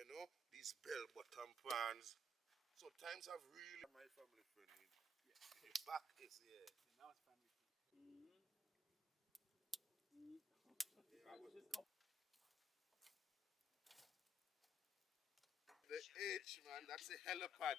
you know, these bell bottom pans. Sometimes I've really my family friendly. Yeah. The back is Yeah, now it's family food. the H, man, that's a helipad.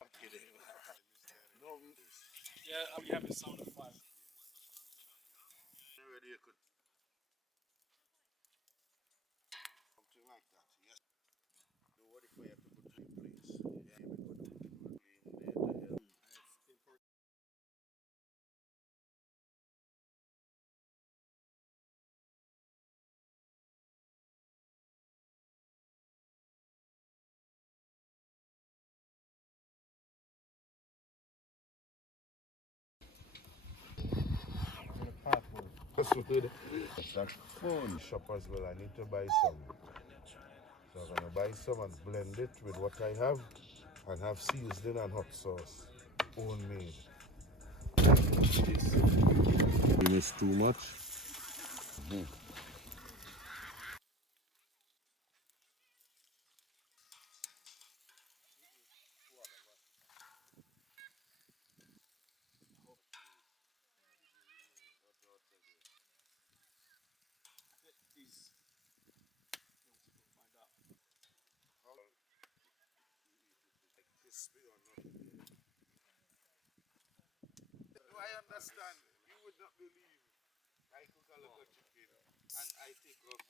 I'm kidding. No, Yeah, we have a sound of 5. already you could something like that. Yes. Do what if I have to put three plates? Yeah, because clean there to help. That's phone shop as well. I need to buy some. So I'm gonna buy some and blend it with what I have and have seasoning and hot sauce. Homemade. This too much. These, find out. Like crispy or not. No, I understand. You would not believe I cook a lot of chicken and I take off